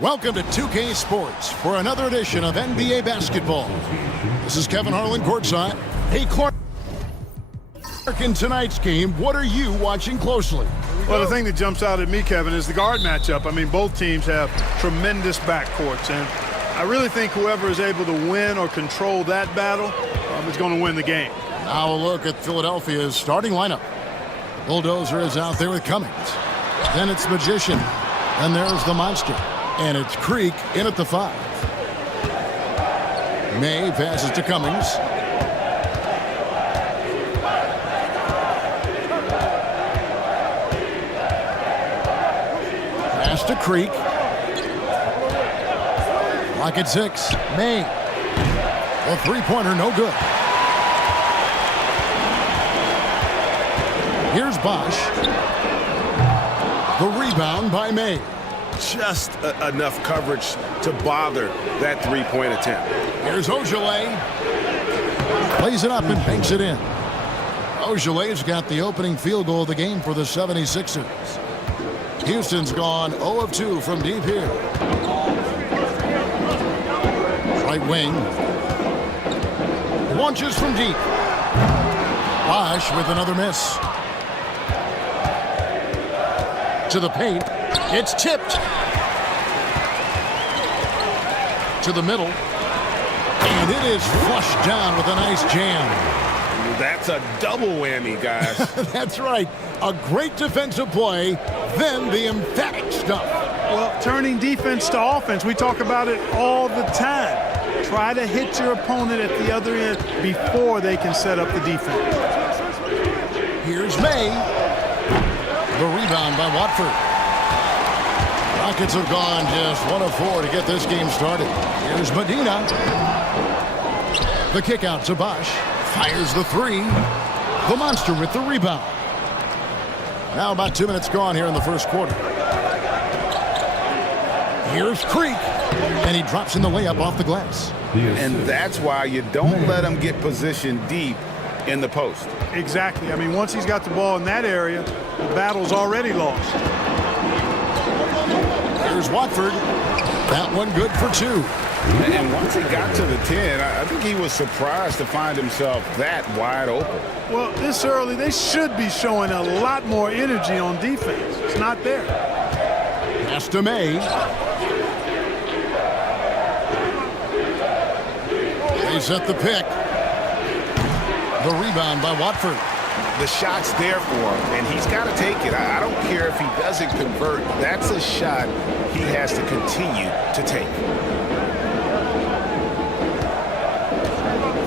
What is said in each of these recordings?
Welcome to 2K Sports for another edition of NBA basketball. This is Kevin Harlan courtside. Hey, Clark, in tonight's game, what are you watching closely? Well, the thing that jumps out at me, Kevin, is the guard matchup. I mean, both teams have tremendous backcourts, and I really think whoever is able to win or control that battle is going to win the game. Now a look at Philadelphia's starting lineup. Bulldozer is out there with Cummings. Then it's Magician. And there's the Monster. And it's Creek in at the 5. May passes to Cummings. Pass to Creek. Clock at 6. May. A three-pointer, no good. Here's Bosch. The rebound by May. Just enough coverage to bother that three-point attempt. Here's Ogilvy. Plays it up and banks it in. Ogilvy's got the opening field goal of the game for the 76ers. Houston's gone 0 of 2 from deep here. Right wing. Launches from deep. Bosch with another miss. To the paint. It's tipped. To the middle. And it is flushed down with a nice jam. That's a double whammy, guys. That's right. A great defensive play, then the emphatic stuff. Well, turning defense to offense, we talk about it all the time. Try to hit your opponent at the other end before they can set up the defense. Here's May. The rebound by Watford. Rockets have gone just 1 of 4 to get this game started. Here's Medina. The kick out to Bosch. Fires the 3. The Monster with the rebound. Now about 2 minutes gone here in the first quarter. Here's Creek. And he drops in the layup off the glass. And that's why you don't let him get positioned deep in the post. Exactly. I mean, once he's got the ball in that area, the battle's already lost. Here's Watford. That one good for 2. And once he got to the 10, I think he was surprised to find himself that wide open. Well, this early, they should be showing a lot more energy on defense. It's not there. Pass to May. They set the pick. The rebound by Watford. The shot's there for him, and he's got to take it. I don't care if he doesn't convert. That's a shot he has to continue to take.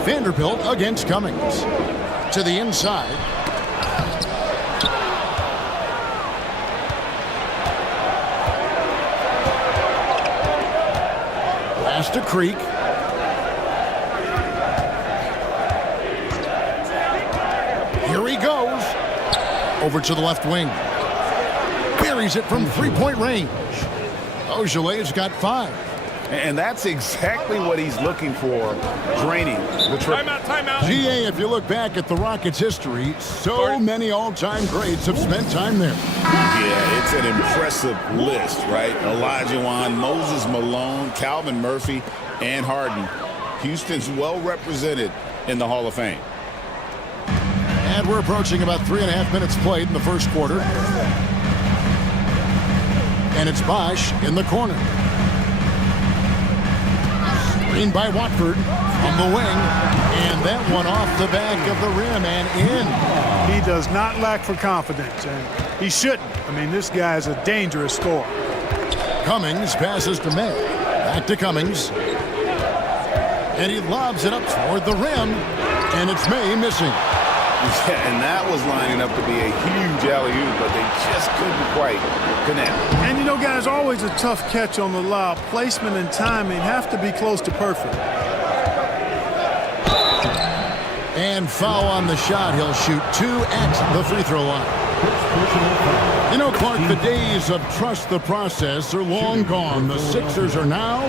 Vanderbilt against Cummings. To the inside. Pass to Creek. Here he goes. Over to the left wing. Buries it from three-point range. Ogilvy's got 5. And that's exactly what he's looking for, draining the triple. Timeout. GA, if you look back at the Rockets' history, so many all-time greats have spent time there. Yeah, it's an impressive list, right? Olajuwon, Moses Malone, Calvin Murphy, and Harden. Houston's well represented in the Hall of Fame. And we're approaching about 3.5 minutes played in the first quarter. And it's Bosch in the corner. Screen by Watford from the wing. And that one off the back of the rim and in. He does not lack for confidence, and he shouldn't. I mean, this guy is a dangerous scorer. Cummings passes to May. Back to Cummings. And he lobs it up toward the rim. And it's May missing. Yeah, and that was lining up to be a huge alley-oop, but they just couldn't quite connect. And, you know, guys, always a tough catch on the lob. Placement and timing have to be close to perfect. And foul on the shot. He'll shoot 2 at the free throw line. You know, Clark, the days of trust the process are long gone. The Sixers are now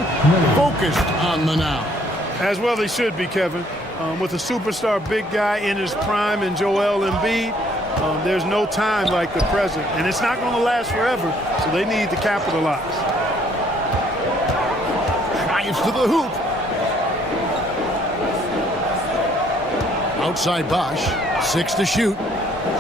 focused on the now. As well they should be, Kevin. With a superstar big guy in his prime and Joel Embiid, There's no time like the present, and it's not going to last forever, so they need to capitalize. Drives to the hoop. Outside Bosch. 6 to shoot.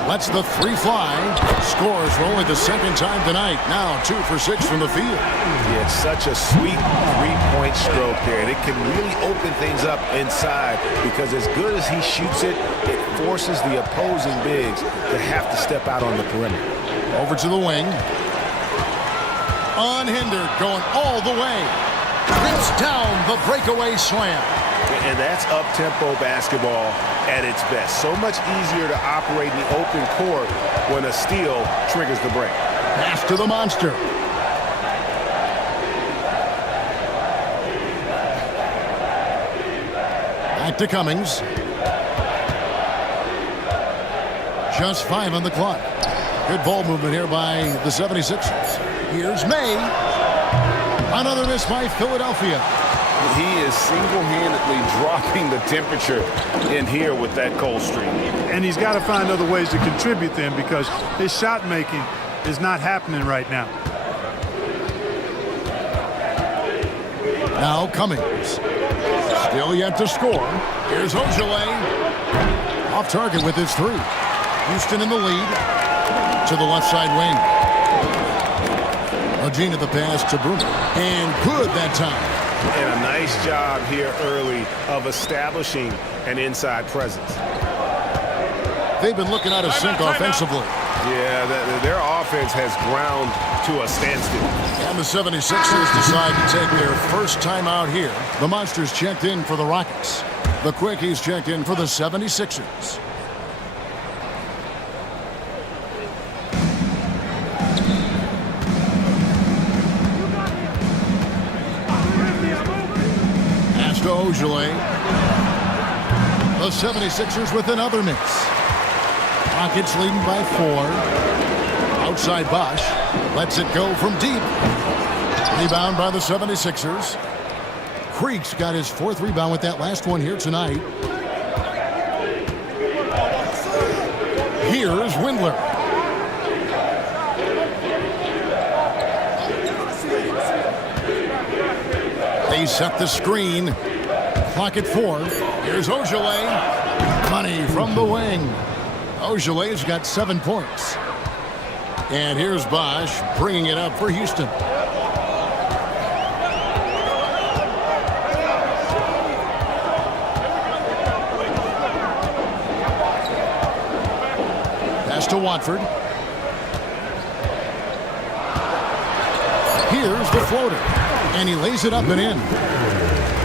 Lets the 3 fly. Scores for only the second time tonight. Now 2 for 6 from the field. Yeah, it's such a sweet three-point stroke there. And it can really open things up inside because as good as he shoots it, it forces the opposing bigs to have to step out on the perimeter. Over to the wing. Unhindered, going all the way. Rips down the breakaway slam. And that's up-tempo basketball at its best. So much easier to operate in the open court when a steal triggers the break. Pass to the monster. Back to Cummings. Just 5 on the clock. Good ball movement here by the 76ers. Here's May. Another miss by Philadelphia. He is single-handedly dropping the temperature in here with that cold streak. And he's got to find other ways to contribute then because his shot making is not happening right now. Now Cummings. Still yet to score. Here's Ojale. Off target with his 3. Houston in the lead. To the left side wing. Agena the pass to Bruno. And good that time. And a nice job here early of establishing an inside presence. They've been looking out of sync offensively. Yeah, their offense has ground to a standstill. And the 76ers decide to take their first time out here. The Monsters checked in for the Rockets. The Quickies checked in for the 76ers. To Ojale. The 76ers with another miss. Rockets leading by 4. Outside Bosch. Lets it go from deep. Rebound by the 76ers. Creeks got his 4th rebound with that last one here tonight. Here's Windler. They set the screen. Clock at 4. Here's Ojale. Money from the wing. Ojale's got 7 points. And here's Bosch bringing it up for Houston. Pass to Watford. Here's the floater. And he lays it up and in.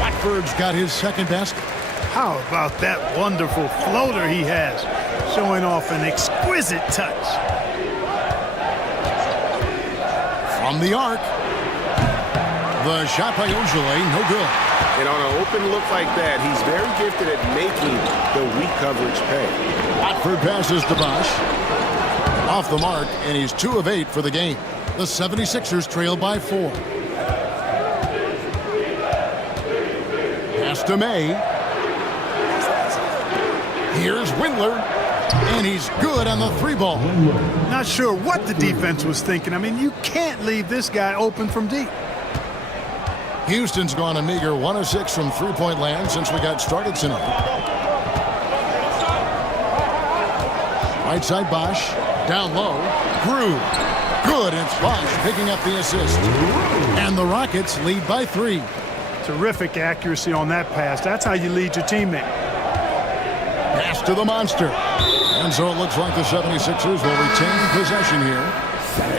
Watford's got his 2nd basket. How about that wonderful floater he has, showing off an exquisite touch. From the arc. The shot by Ojale, no good. And on an open look like that, he's very gifted at making the weak coverage pay. Watford passes to Bosch. Off the mark, and he's 2 of 8 for the game. The 76ers trail by 4. Pass to May. Here's Windler. And he's good on the 3 ball. Not sure what the defense was thinking. I mean, you can't leave this guy open from deep. Houston's gone a meager 1 of 6 from 3-point land since we got started tonight. Right side Bosch. Down low. Grew. Good. It's Bosch picking up the assist. And the Rockets lead by 3. Terrific accuracy on that pass. That's how you lead your teammate. Pass to the monster. And so it looks like the 76ers will retain possession here.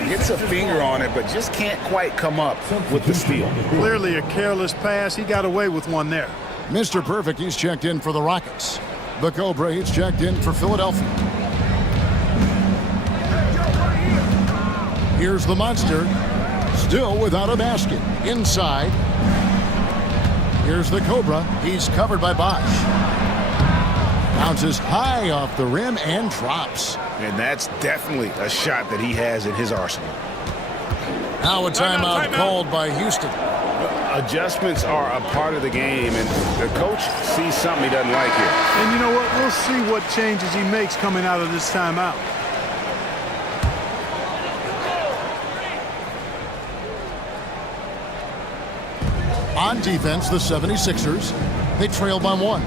Gets a finger on it, but just can't quite come up with the steal. Clearly a careless pass. He got away with one there. Mr. Perfect, he's checked in for the Rockets. The Cobra, he's checked in for Philadelphia. Here's the monster. Still without a basket. Inside. Here's the Cobra. He's covered by Bosch. Bounces high off the rim and drops. And that's definitely a shot that he has in his arsenal. Now a timeout called by Houston. Adjustments are a part of the game, and the coach sees something he doesn't like here. And you know what? We'll see what changes he makes coming out of this timeout. On defense, the 76ers, they trail by 1.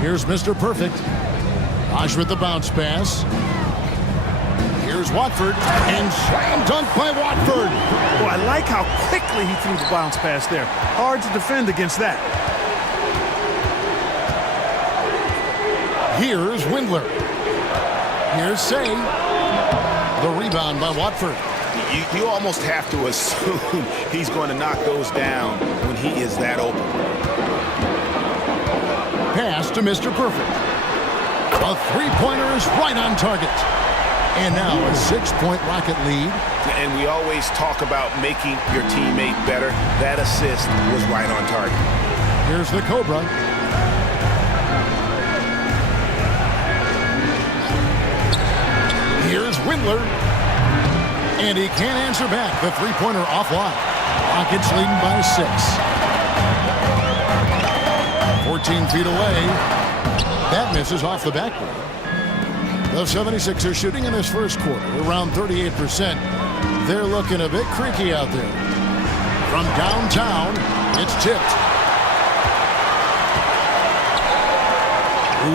Here's Mr. Perfect. Bosh with the bounce pass. Here's Watford, and slam dunk by Watford. Boy, I like how quickly he threw the bounce pass there. Hard to defend against that. Here's Windler. Here's Say. The rebound by Watford. You almost have to assume he's going to knock those down when he is that open. Pass to Mr. Perfect. A three-pointer is right on target. And now a 6-point Rocket lead. And we always talk about making your teammate better. That assist was right on target. Here's the Cobra. Here's Windler. And he can't answer back. The three-pointer offline. Rockets leading by 6. 14 feet away. That misses off the backboard. The 76ers shooting in this first quarter around 38%. They're looking a bit creaky out there. From downtown, it's tipped.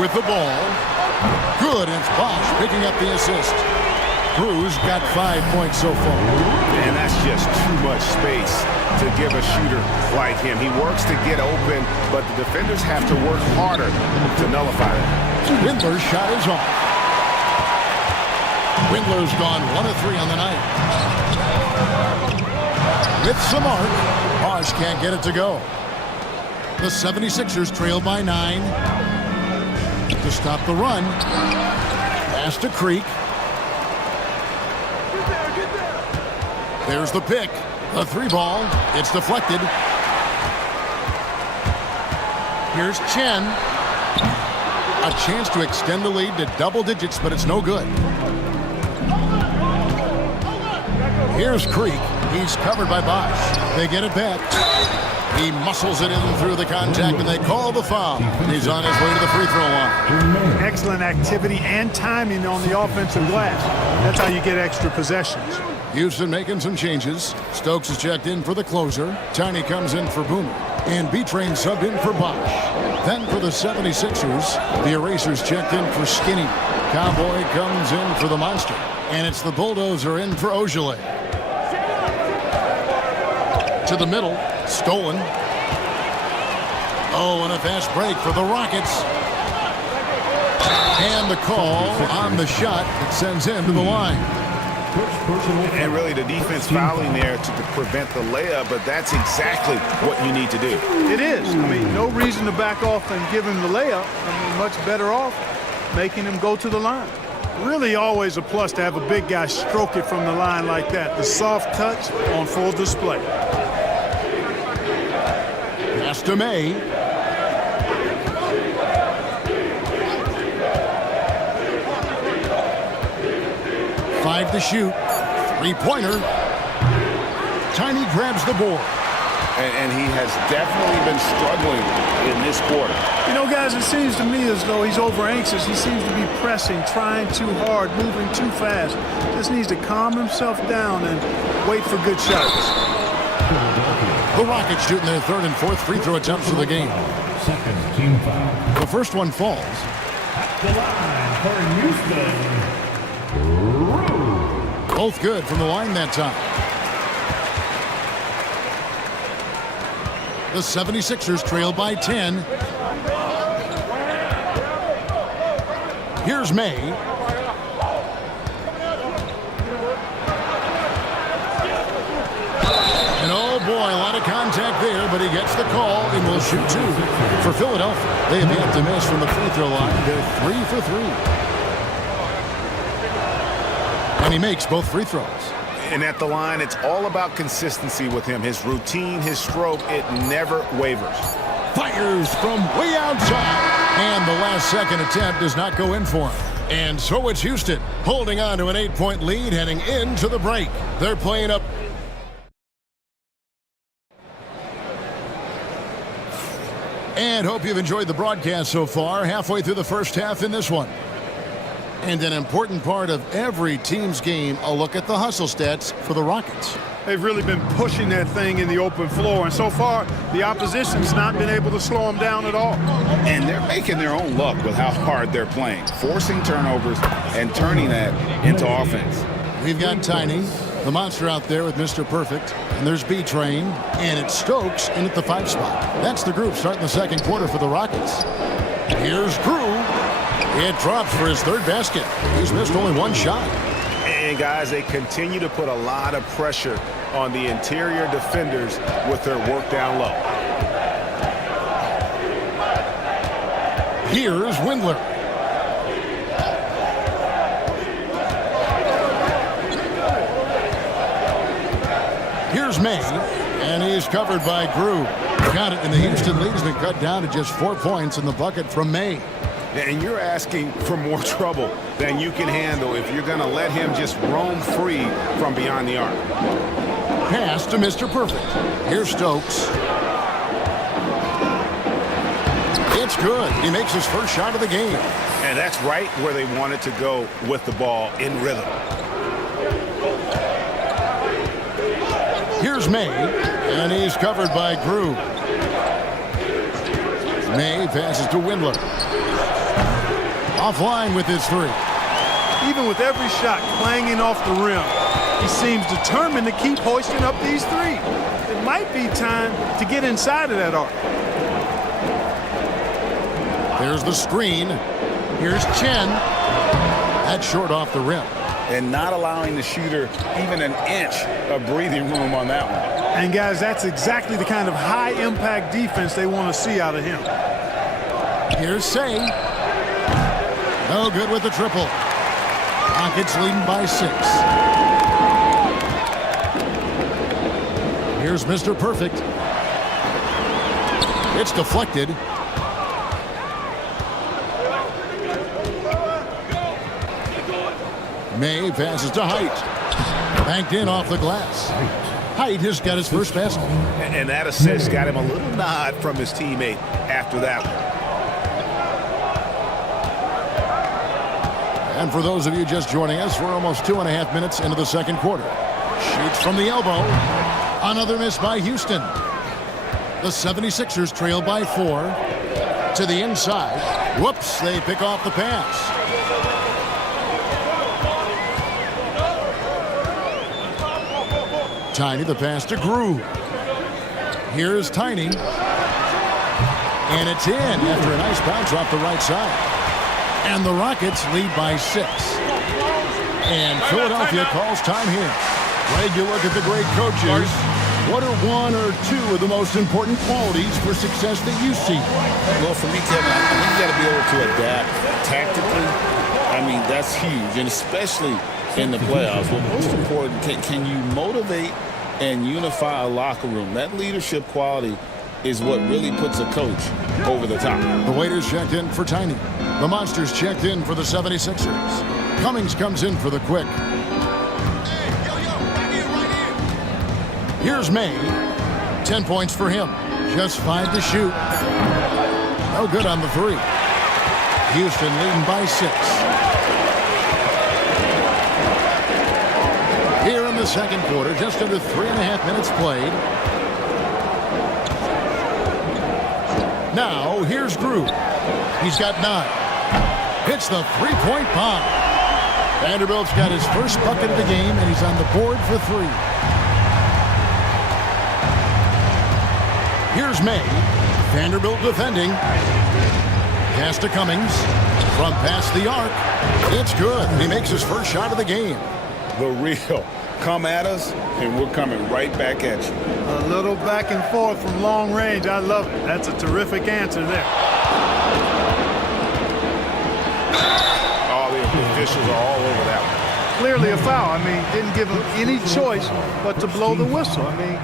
With the ball. Good, and it's Bosh picking up the assist. Cruz got 5 points so far. And that's just too much space to give a shooter like him. He works to get open, but the defenders have to work harder to nullify it. Windler's shot is off. Windler's gone 1 of 3 on the night. With some arc, Bosh can't get it to go. The 76ers trail by 9. To stop the run. Pass to Creek. There's the pick. The 3-ball. It's deflected. Here's Chen. A chance to extend the lead to double digits, but it's no good. Here's Creek. He's covered by Bosh. They get it back. He muscles it in through the contact, and they call the foul. He's on his way to the free throw line. Excellent activity and timing on the offensive glass. That's how you get extra possessions. Houston making some changes. Stokes is checked in for the closer. Tiny comes in for Boomer. And B-Train subbed in for Bosh. Then for the 76ers, the Erasers checked in for Skinny. Cowboy comes in for the Monster. And it's the Bulldozer in for Ogilvy. To the middle. Stolen. Oh, and a fast break for the Rockets. And the call on the shot that sends him to the line. And really the defense fouling there to prevent the layup, but that's exactly what you need to do. It is. I mean, no reason to back off and give him the layup. I mean, much better off making him go to the line. Really always a plus to have a big guy stroke it from the line like that. The soft touch on full display. Pass to May. Five to shoot. Three-pointer. Tiny grabs the board. And he has definitely been struggling in this quarter. You know, guys, it seems to me as though he's over anxious. He seems to be pressing, trying too hard, moving too fast. Just needs to calm himself down and wait for good shots. The Rockets shooting their third and fourth free throw attempts of the game. Second team foul. The first one falls. At the line for Houston. Both good from the line that time. The 76ers trail by 10. Here's May. And oh boy, a lot of contact there, but he gets the call and will shoot 2. For Philadelphia, they have yet to miss from the free throw line. They're 3 for 3. And he makes both free throws. And at the line, it's all about consistency with him. His routine, his stroke, it never wavers. Fires from way outside. And the last second attempt does not go in for him. And so it's Houston holding on to an 8-point lead heading into the break. They're playing up. And hope you've enjoyed the broadcast so far. Halfway through the first half in this one. And an important part of every team's game, a look at the hustle stats for the Rockets. They've really been pushing that thing in the open floor, and so far, the opposition's not been able to slow them down at all. And they're making their own luck with how hard they're playing, forcing turnovers and turning that into offense. We've got Tiny, the monster out there with Mr. Perfect, and there's B-Train, and it's Stokes in at the 5 spot. That's the group starting the second quarter for the Rockets. Here's Drew. It drops for his 3rd basket. He's missed only 1 shot. And guys, they continue to put a lot of pressure on the interior defenders with their work down low. Here's Windler. Here's May, and he's covered by Grew. Got it, and the Houston lead has been cut down to just 4 points in the bucket from May. And you're asking for more trouble than you can handle if you're going to let him just roam free from beyond the arc. Pass to Mr. Perfect. Here's Stokes. It's good. He makes his first shot of the game. And that's right where they wanted to go with the ball in rhythm. Here's May, and he's covered by Grew. May passes to Windler. Offline with his 3. Even with every shot clanging off the rim, he seems determined to keep hoisting up these 3. It might be time to get inside of that arc. There's the screen. Here's Chen. That's short off the rim. And not allowing the shooter even an inch of breathing room on that one. And guys, that's exactly the kind of high-impact defense they want to see out of him. Here's Say. No good with the triple. Rockets leading by 6. Here's Mr. Perfect. It's deflected. May passes to Height. Banked in off the glass. Height has got his first basket. And that assist got him a little nod from his teammate after that one. And for those of you just joining us, we're almost 2.5 minutes into the second quarter. Shoots from the elbow. Another miss by Houston. The 76ers trail by 4. To the inside. Whoops, they pick off the pass. Tiny, the pass to Grew. Here's Tiny. And it's in after a nice bounce off the right side. And the Rockets lead by 6. And Philadelphia calls time here. Greg, you look at the great coaches. What are 1 or 2 of the most important qualities for success that you see? Well, for me, Kevin, I think you got to be able to adapt tactically. I mean, that's huge, and especially in the playoffs. But most important, can you motivate and unify a locker room? That leadership quality is what really puts a coach over the top. The waiters checked in for Tiny. The Monsters checked in for the 76ers. Cummings comes in for the Quick. Here's May. 10 points for him. Just 5 to shoot. No good on the 3. Houston leading by 6. Here in the second quarter, just under 3.5 minutes played. Now, here's Grew. He's got 9. Hits the 3-point bomb. Vanderbilt's got his first bucket of the game, and he's on the board for 3. Here's May. Vanderbilt defending. Pass to Cummings. From past the arc. It's good. He makes his first shot of the game. The real. Come at us, and we're coming right back at you. A little back and forth from long range. I love it. That's a terrific answer there. Oh, the officials are all over that one. Clearly a foul. I mean, didn't give him any choice but to blow the whistle. I mean,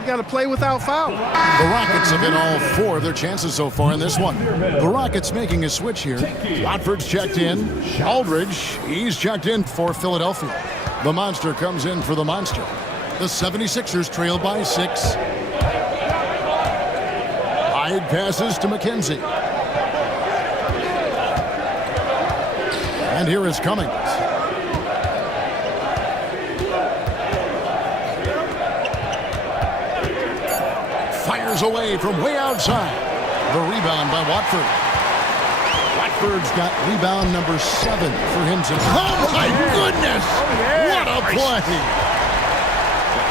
you got to play without foul. The Rockets have hit all 4 of their chances so far in this one. The Rockets making a switch here. Watford's checked in. Aldridge, he's checked in for Philadelphia. The Monster comes in for the Monster. The 76ers trail by 6. Hyde passes to McKenzie. And here is Cummings. Fires away from way outside. The rebound by Watford. Watford's got rebound number 7 for him to... Oh, my goodness! What a play!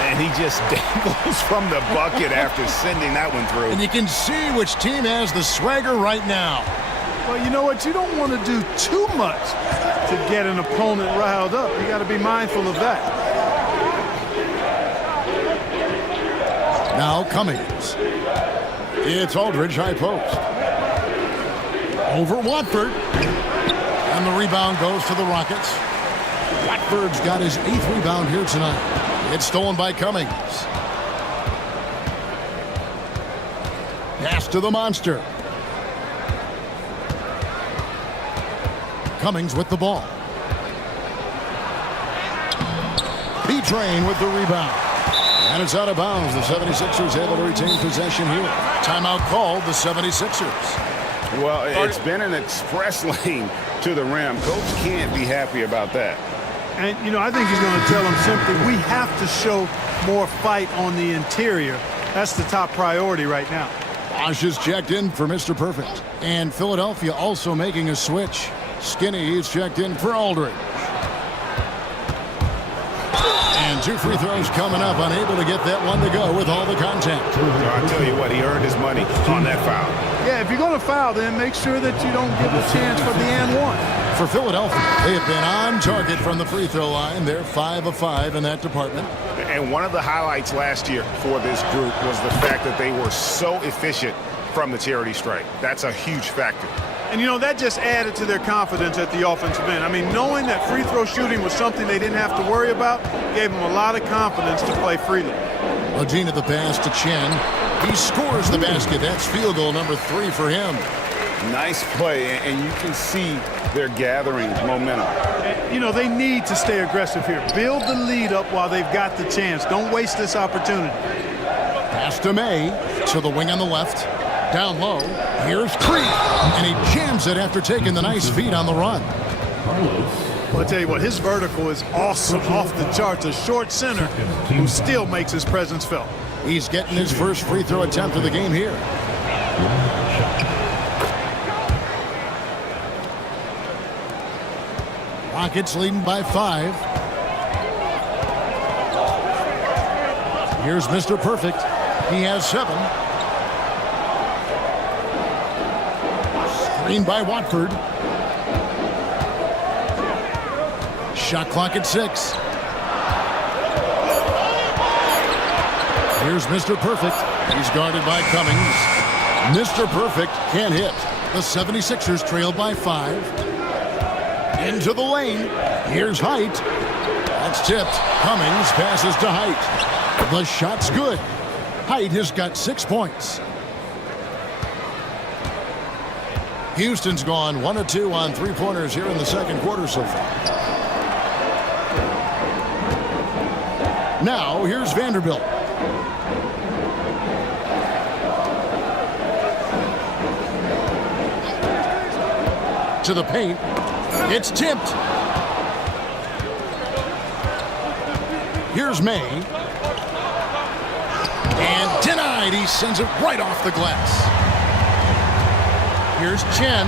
And he just dangles from the bucket after sending that one through. And you can see which team has the swagger right now. Well, you know what? You don't want to do too much to get an opponent riled up. You got to be mindful of that. Now Cummings. It's Aldridge, high post. Over Watford. And the rebound goes to the Rockets. Watford's got his 8th rebound here tonight. It's stolen by Cummings. Pass to the monster. Cummings with the ball. B-Train with the rebound. And it's out of bounds. The 76ers able to retain possession here. Timeout called the 76ers. Well, it's been an express lane to the rim. Coach can't be happy about that. And, you know, I think he's going to tell them simply, we have to show more fight on the interior. That's the top priority right now. Bosh is checked in for Mr. Perfect. And Philadelphia also making a switch. Skinny is checked in for Aldridge. And 2 free throws coming up, unable to get that one to go with all the contact. I'll tell you what, he earned his money on that foul. Yeah, if you're going to foul, then make sure that you don't give a chance for the and one. For Philadelphia, they have been on target from the free throw line. They're 5 of 5 in that department. And one of the highlights last year for this group was the fact that they were so efficient from the charity stripe. That's a huge factor. And, you know, that just added to their confidence at the offensive end. I mean, knowing that free throw shooting was something they didn't have to worry about gave them a lot of confidence to play freely. Logina the pass to Chen. He scores the basket. That's field goal number 3 for him. Nice play, and you can see they're gathering momentum. And, you know, they need to stay aggressive here. Build the lead up while they've got the chance. Don't waste this opportunity. Pass to May, to the wing on the left. Down low, here's Creek, and he jams it after taking the nice feed on the run. Well, I'll tell you what, his vertical is awesome, off the charts. A short center who still makes his presence felt. He's getting his first free throw attempt of the game here. Rockets leading by 5. Here's Mr. Perfect. He has 7. Screen by Watford. Shot clock at 6. Here's Mr. Perfect. He's guarded by Cummings. Mr. Perfect can't hit. The 76ers trail by 5. Into the lane. Here's Height. That's tipped. Cummings passes to Height. The shot's good. Height has got 6 points. Houston's gone 1 of 2 on 3-pointers here in the second quarter so far. Now, here's Vanderbilt. To the paint. It's tipped. Here's May. And denied. He sends it right off the glass. Here's Chen.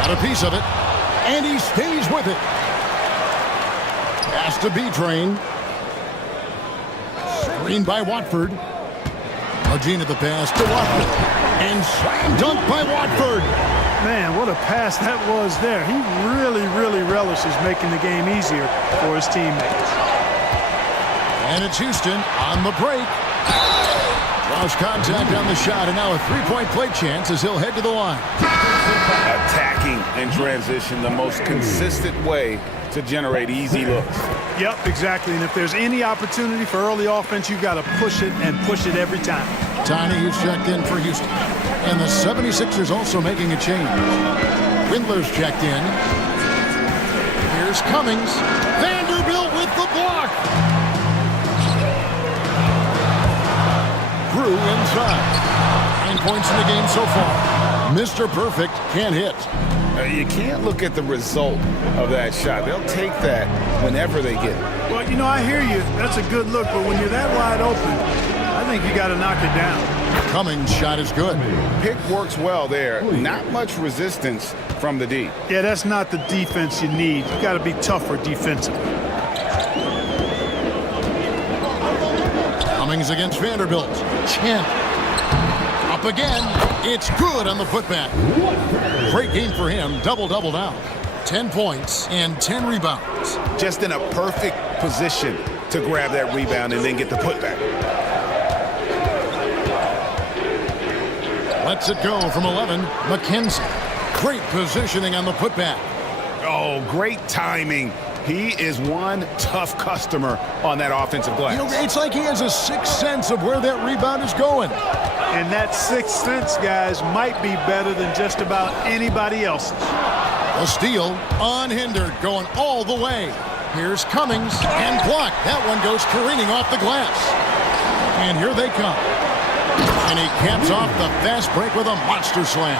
Got a piece of it. And he stays with it. Pass to B-Train. Screen by Watford. Logina the pass to Watford. And slam dunk by Watford. Man, what a pass that was there. He really, really relishes making the game easier for his teammates. And it's Houston on the break. Draws contact on the shot, and now a 3-point play chance as he'll head to the line. Attacking in transition, the most consistent way to generate easy looks. Yep, exactly. And if there's any opportunity for early offense, you've got to push it and push it every time. Tiny is checked in for Houston. And the 76ers also making a change. Windler's checked in. Here's Cummings. Vanderbilt with the block. Drew inside. 9 points in the game so far. Mr. Perfect can't hit. You can't look at the result of that shot. They'll take that whenever they get it. Well, you know, I hear you. That's a good look, but when you're that wide open, I think you got to knock it down. Cummings' shot is good. Pick works well there. Not much resistance from the D. Yeah, that's not the defense you need. You got to be tougher defensively. Cummings against Vanderbilt. Champ. Up again. It's good on the putback. Great game for him. Double-double now. 10 points and 10 rebounds. Just in a perfect position to grab that rebound and then get the putback. Lets it go from 11. McKenzie. Great positioning on the putback. Oh, great timing. He is one tough customer on that offensive glass. You know, it's like he has a sixth sense of where that rebound is going. And that sixth sense, guys, might be better than just about anybody else's. A steal, unhindered, going all the way. Here's Cummings, and blocked. That one goes careening off the glass. And here they come. And he caps off the fast break with a monster slam.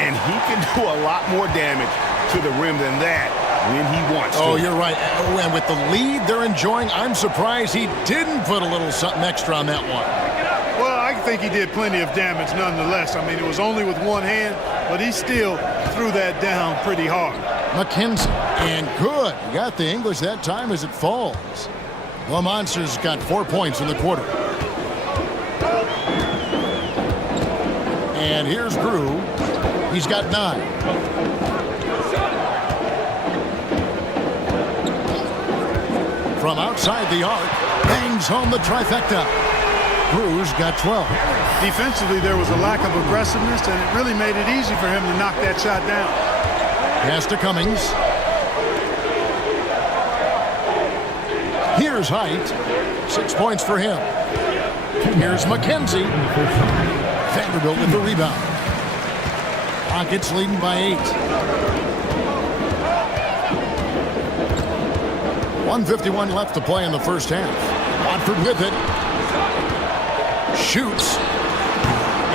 And he can do a lot more damage to the rim than that when he wants to. Oh, you're right. Oh, and with the lead they're enjoying, I'm surprised he didn't put a little something extra on that one. Well, I think he did plenty of damage nonetheless. I mean, it was only with one hand, but he still threw that down pretty hard. McKenzie, and good. He got the English that time as it falls. The Monsters got 4 points in the quarter. And here's Drew. He's got 9. From outside the arc, bangs home the trifecta. Drew's got 12. Defensively, there was a lack of aggressiveness, and it really made it easy for him to knock that shot down. Pass to Cummings. Here's Height. 6 points for him. Here's McKenzie. Vanderbilt with the rebound. Rockets leading by 8. 1:51 left to play in the first half. Watford with it. Shoots.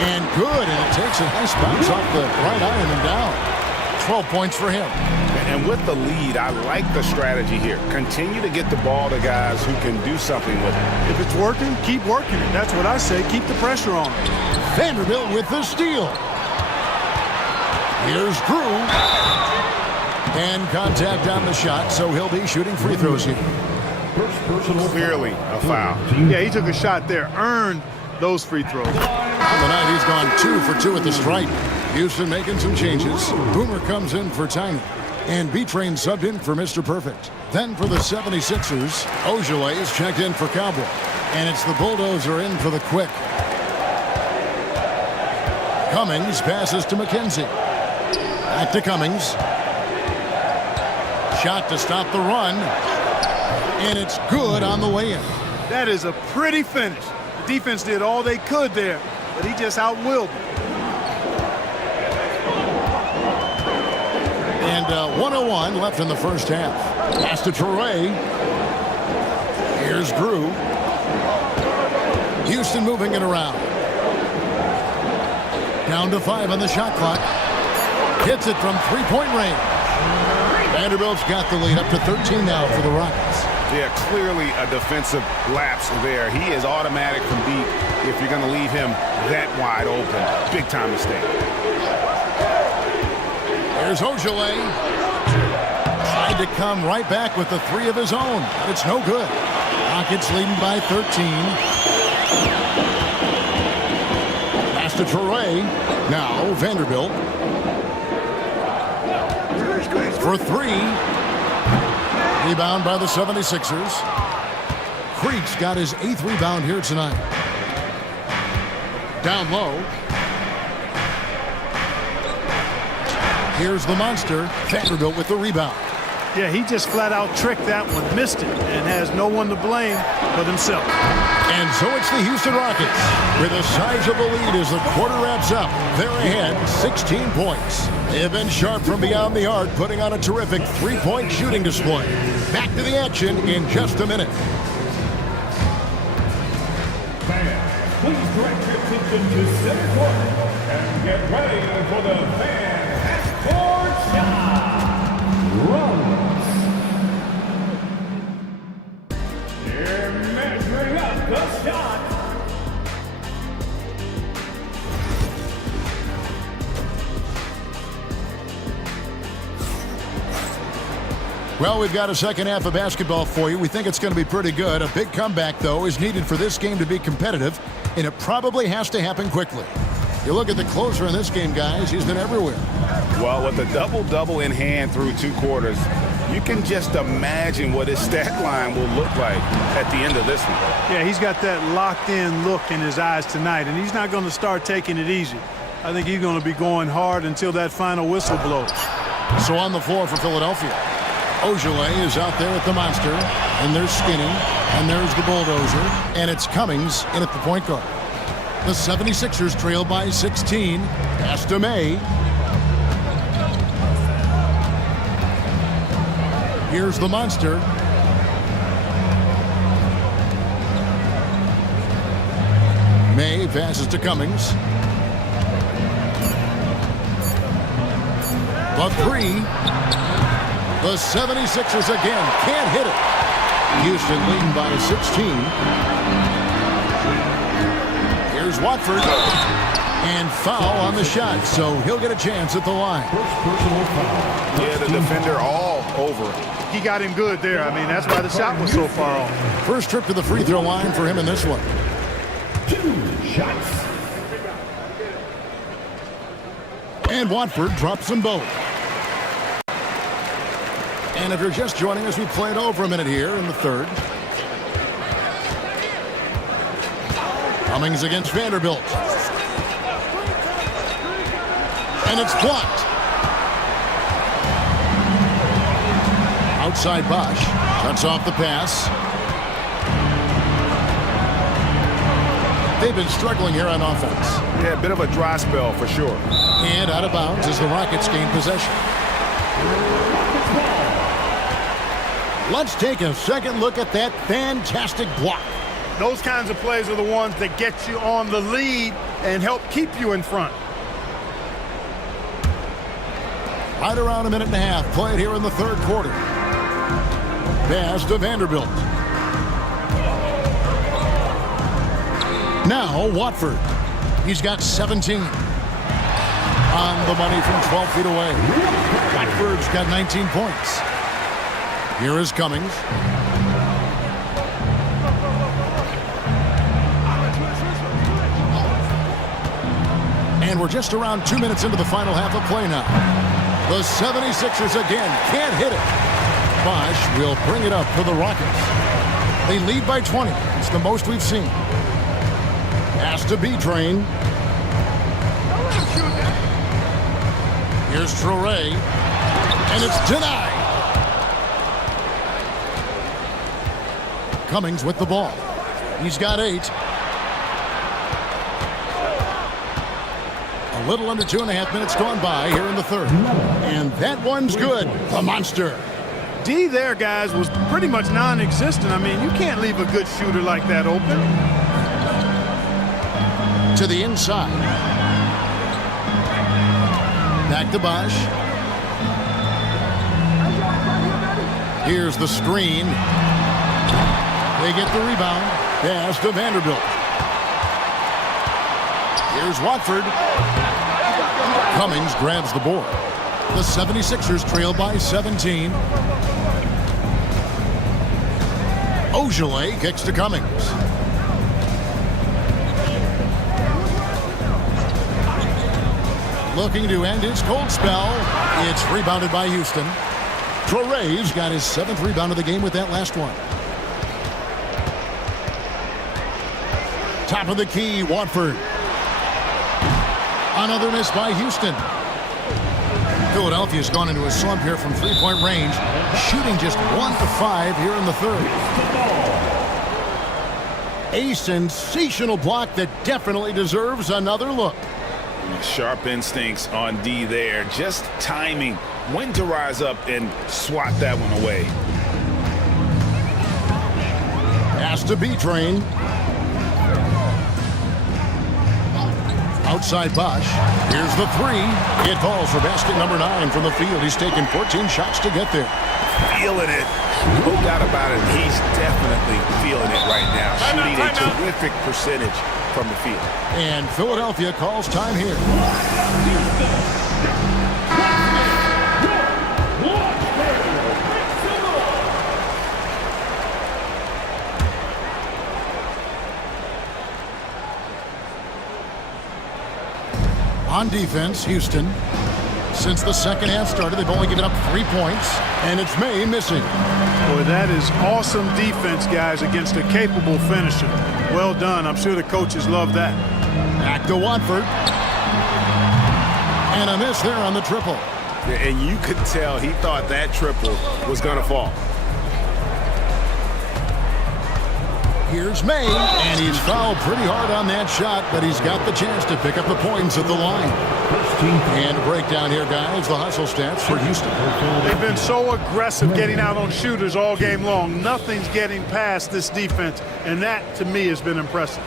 And good. And it takes a nice bounce off the right iron and down. 12 points for him. And with the lead, I like the strategy here. Continue to get the ball to guys who can do something with it. If it's working, keep working it. That's what I say. Keep the pressure on. Vanderbilt with the steal. Here's Drew. And contact on the shot, so he'll be shooting free throws here. Clearly a foul. Yeah, he took a shot there. Earned those free throws. On the night, he's gone 2 for 2 at the stripe. Houston making some changes. Boomer comes in for Tiny. And B-Train subbed in for Mr. Perfect. Then for the 76ers, Ojale is checked in for Cowboy. And it's the Bulldozer in for the Quick. Cummings passes to McKenzie. Back to Cummings. Shot to stop the run. And it's good on the way in. That is a pretty finish. The defense did all they could there, but he just outwilled them. And 1:01 left in the first half. Pass to Torrey. Here's Drew. Houston moving it around. Down to 5 on the shot clock. Hits it from three-point range. Vanderbilt's got the lead up to 13 now for the Rockets. Yeah, clearly a defensive lapse there. He is automatic from deep if you're going to leave him that wide open. Big time mistake. There's Ojale. Tried to come right back with the 3 of his own, but it's no good. Rockets leading by 13. Pass to Torrey. Now Vanderbilt. For 3. Rebound by the 76ers. Creek's got his 8th rebound here tonight. Down low. Here's the monster, Vanderbilt with the rebound. Yeah, he just flat out tricked that one, missed it, and has no one to blame but himself. And so it's the Houston Rockets with a sizable lead as the quarter wraps up. They're ahead 16 points. They have been sharp from beyond the arc, putting on a terrific 3-point shooting display. Back to the action in just a minute. Fans, please direct your attention to center court and get ready for the fan half-court shot. Runs. Here measuring up the shot. Well, we've got a second half of basketball for you. We think it's going to be pretty good. A big comeback, though, is needed for this game to be competitive, and it probably has to happen quickly. You look at the closer in this game, guys. He's been everywhere. Well, with a double-double in hand through 2 quarters, you can just imagine what his stat line will look like at the end of this one. Yeah, he's got that locked-in look in his eyes tonight, and he's not going to start taking it easy. I think he's going to be going hard until that final whistle blows. So on the floor for Philadelphia, Ogilvy is out there at the monster, and there's Skinny, and there's the bulldozer, and it's Cummings in at the point guard. The 76ers trail by 16. Pass to May. Here's the monster. May passes to Cummings. The 3. The 76ers again can't hit it. Houston leading by 16. Here's Watford. And foul on the shot, so he'll get a chance at the line. Yeah, the defender all over him. He got him good there. I mean, that's why the shot was so far off. First trip to the free throw line for him in this one. 2 shots. And Watford drops them both. And if you're just joining us, we played over a minute here in the third. Cummings against Vanderbilt. And it's blocked. Outside Bosch. Cuts off the pass. They've been struggling here on offense. Yeah, a bit of a dry spell for sure. And out of bounds as the Rockets gain possession. Let's take a second look at that fantastic block. Those kinds of plays are the ones that get you on the lead and help keep you in front. Right around a minute and a half played here in the third quarter. Pass to Vanderbilt. Now Watford. He's got 17. On the money from 12 feet away. Watford's got 19 points. Here is Cummings. And we're just around 2 minutes into the final half of play now. The 76ers again can't hit it. Bosch will bring it up for the Rockets. They lead by 20. It's the most we've seen. Pass to B-Train. Here's Traoré. And it's denied. Cummings with the ball. He's got 8. A little under 2.5 minutes gone by here in the third. And that one's good. The monster. D there, guys, was pretty much non-existent. I mean, you can't leave a good shooter like that open. To the inside. Back to Bosch. Here's the screen. They get the rebound. Pass to Vanderbilt. Here's Watford. Cummings grabs the board. The 76ers trail by 17. Ogilvy kicks to Cummings. Looking to end his cold spell. It's rebounded by Houston. Traoré's got his 7th rebound of the game with that last one. Top of the key, Watford. Another miss by Houston. Philadelphia's gone into a slump here from three-point range, shooting just 1 to 5 here in the third. A sensational block that definitely deserves another look. Sharp instincts on D there. Just timing when to rise up and swat that one away. Pass to B-Train. Outside Bosch. Here's the 3. It falls for basket number 9 from the field. He's taken 14 shots to get there. Feeling it. No doubt about it. He's definitely feeling it right now. Shooting a terrific percentage from the field. And Philadelphia calls time here. On defense, Houston. Since the second half started, they've only given up 3 points, and it's May missing. Boy, that is awesome defense, guys, against a capable finisher. Well done. I'm sure the coaches love that. Back to Watford. And a miss there on the triple. And you could tell he thought that triple was going to fall. Here's May, and he's fouled pretty hard on that shot, but he's got the chance to pick up the points at the line. And a breakdown here, guys, the hustle stats for Houston. They've been so aggressive getting out on shooters all game long. Nothing's getting past this defense, and that, to me, has been impressive.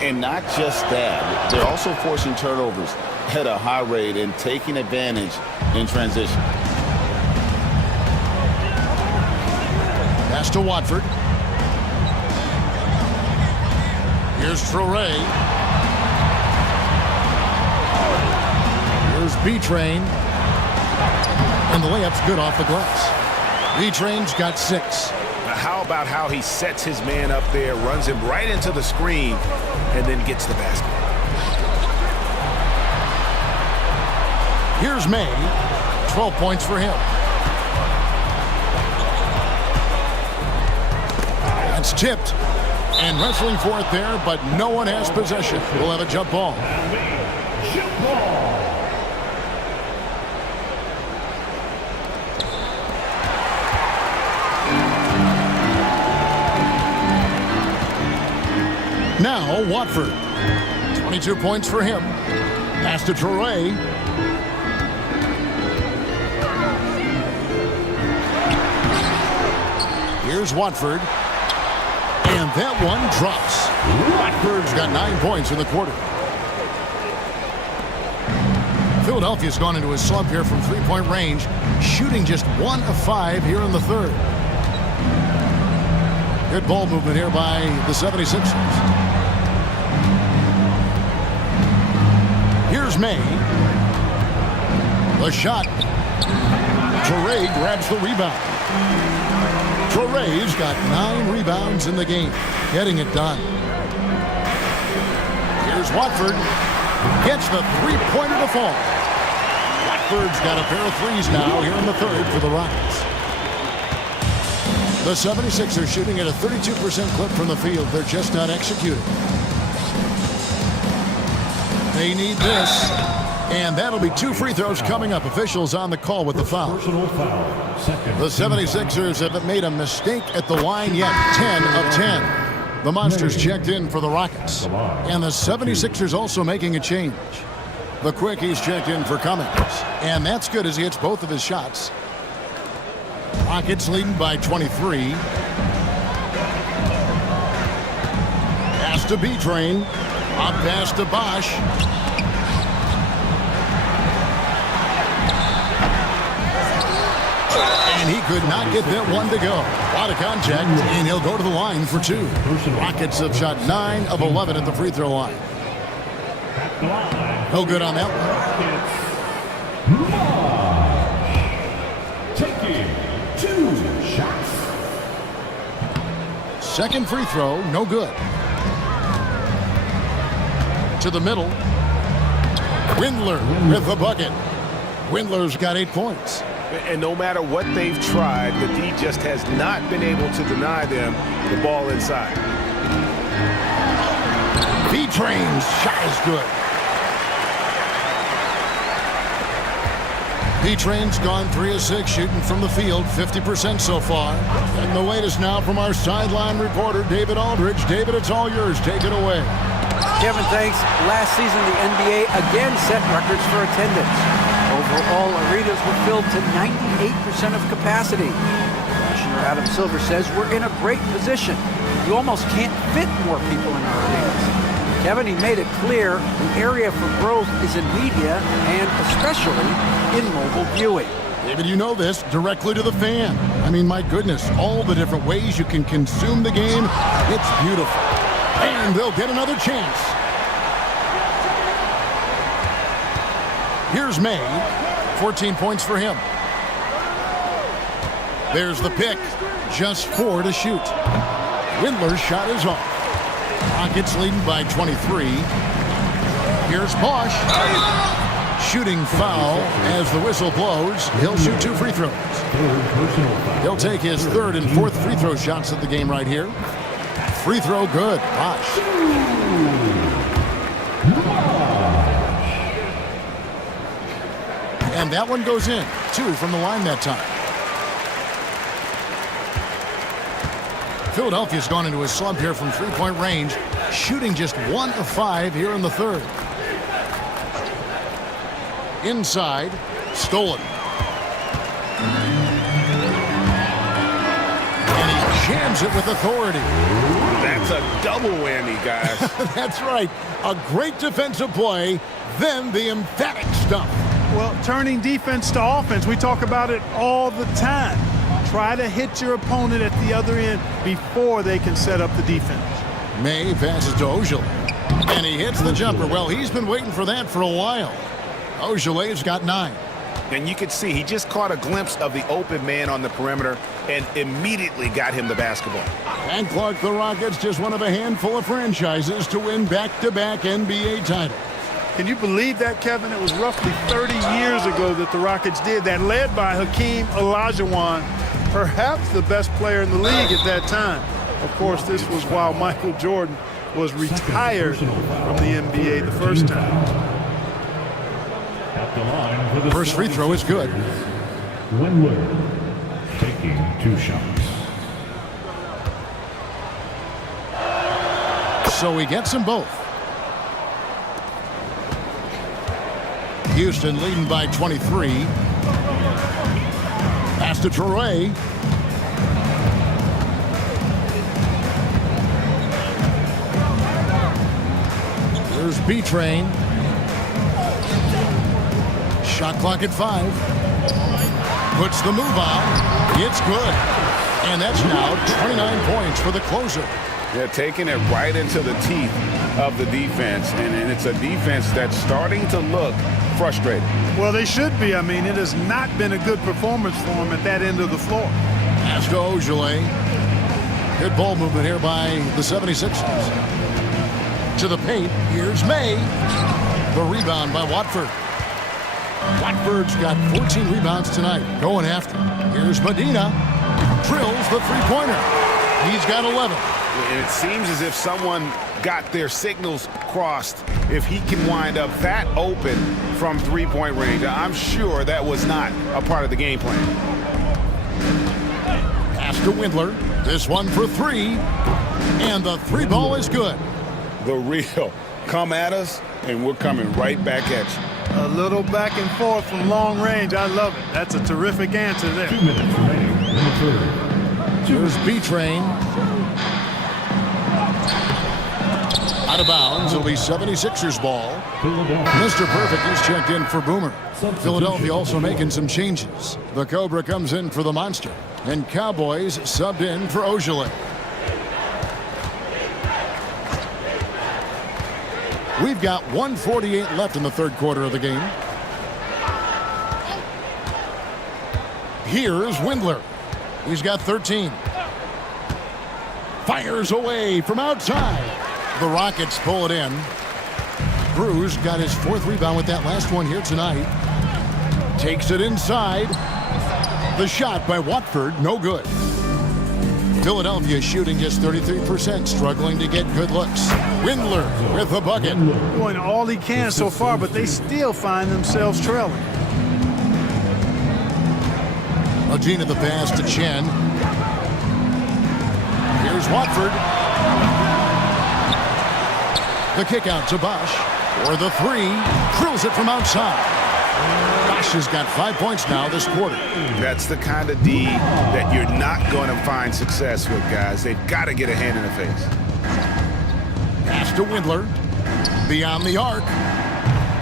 And not just that, they're also forcing turnovers at a high rate and taking advantage in transition. Pass to Watford. Here's Traore. Here's B-Train. And the layup's good off the glass. B-Train's got 6. How about how he sets his man up there, runs him right into the screen, and then gets the basket. Here's May. 12 points for him. That's tipped. And wrestling for it there, but no one has possession. We'll have a jump ball. Jump ball. Now, Watford. 22 points for him. Pass to Traore. Here's Watford. And that one drops. Watford's got 9 points in the quarter. Philadelphia's gone into a slump here from three-point range, shooting just 1 of 5 here in the third. Good ball movement here by the 76ers. Here's May. The shot. Traore grabs the rebound. Traore's got 9 rebounds in the game, getting it done. Here's Watford. Gets the three-pointer to fall. Watford's got a pair of threes now here in the third for the Rockets. The 76ers shooting at a 32% clip from the field. They're just not executing. They need this. And that'll be 2 free throws coming up. Officials on the call with the foul. Personal foul. Second. The 76ers haven't made a mistake at the line yet. 10 of 10. The Monsters checked in for the Rockets. And the 76ers also making a change. The Quickies checked in for Cummings. And that's good as he hits both of his shots. Rockets leading by 23. Pass to B-Train. Up pass to Bosch. And he could not get that one to go. A lot of contact, and he'll go to the line for 2. Rockets have shot 9 of 11 at the free throw line. No good on that one. Taking 2 shots. Second free throw, no good. To the middle. Windler with the bucket. Windler's got 8 points. And no matter what they've tried, the D just has not been able to deny them the ball inside. B-Train's shot is good. B-Train's gone 3 of 6 shooting from the field, 50% so far. And the latest now from our sideline reporter, David Aldridge. David, it's all yours. Take it away. Kevin, thanks. Last season, the NBA again set records for attendance. Overall, arenas were filled to 98% of capacity. Commissioner Adam Silver says we're in a great position. You almost can't fit more people in our arenas. Kevin, he made it clear the area for growth is in media and especially in mobile viewing. David, you know this, directly to the fan. I mean, my goodness, all the different ways you can consume the game. It's beautiful. And they'll get another chance. Here's May. 14 points for him. There's the pick. Just 4 to shoot. Windler's shot is off. Rockets leading by 23. Here's Bosch. Shooting foul as the whistle blows. He'll shoot 2 free throws. He'll take his 3rd and 4th free throw shots of the game right here. Free throw good. Bosh. And that one goes in. 2 from the line that time. Philadelphia's gone into a slump here from three-point range, shooting just 1 of 5 here in the 3rd. Inside, stolen. And he jams it with authority. That's a double whammy, guys. That's right. A great defensive play, then the emphatic stuff. Well, turning defense to offense, we talk about it all the time. Try to hit your opponent at the other end before they can set up the defense. May passes to Ojale. And he hits the jumper. Well, he's been waiting for that for a while. Ojale's got 9. And you can see he just caught a glimpse of the open man on the perimeter and immediately got him the basketball. And Clark, the Rockets, just one of a handful of franchises to win back-to-back NBA titles. Can you believe that, Kevin? It was roughly 30 years ago that the Rockets did that, led by Hakeem Olajuwon, perhaps the best player in the league at that time. Of course, this was while Michael Jordan was retired from the NBA the first time. At the line for the First free throw is good. Windler taking 2 shots. So he gets them both. Houston leading by 23. Pass to Toure. There's B-Train. Shot clock at 5. Puts the move on. It's good. And that's now 29 points for the closer. They're taking it right into the teeth of the defense, and it's a defense that's starting to look frustrated. Well, they should be. I mean, it has not been a good performance for them at that end of the floor. Pass to Ojale. Good ball movement here by the 76ers. To the paint, here's May. The rebound by Watford. Watford's got 14 rebounds tonight. Going after. Here's Medina. Drills the three-pointer. He's got 11. And it seems as if someone got their signals crossed. If he can wind up that open from three-point range, I'm sure that was not a part of the game plan. Pass to Windler. This one for 3. And the 3 ball is good. The real come at us, and we're coming right back at you. A little back and forth from long range. I love it. That's a terrific answer there. 2 minutes remaining in the 3rd. Here's B-Train. Out of bounds. It'll be 76ers ball. Mr. Perfect is checked in for Boomer. Philadelphia also making some changes. The Cobra comes in for the Monster. And Cowboys subbed in for Ojale. We've got 1:48 left in the 3rd quarter of the game. Here's Windler. He's got 13. Fires away from outside. The Rockets pull it in. Cruz got his 4th rebound with that last one here tonight. Takes it inside. The shot by Watford, no good. Philadelphia shooting just 33%, struggling to get good looks. Windler with the bucket. Doing all he can so far, but they still find themselves trailing. Medina the pass to Chen. Here's Watford. The kick out to Bosh. For the 3. Drills it from outside. Bosh has got 5 points now this quarter. That's the kind of D that you're not going to find success with, guys. They've got to get a hand in the face. Pass to Windler. Beyond the arc.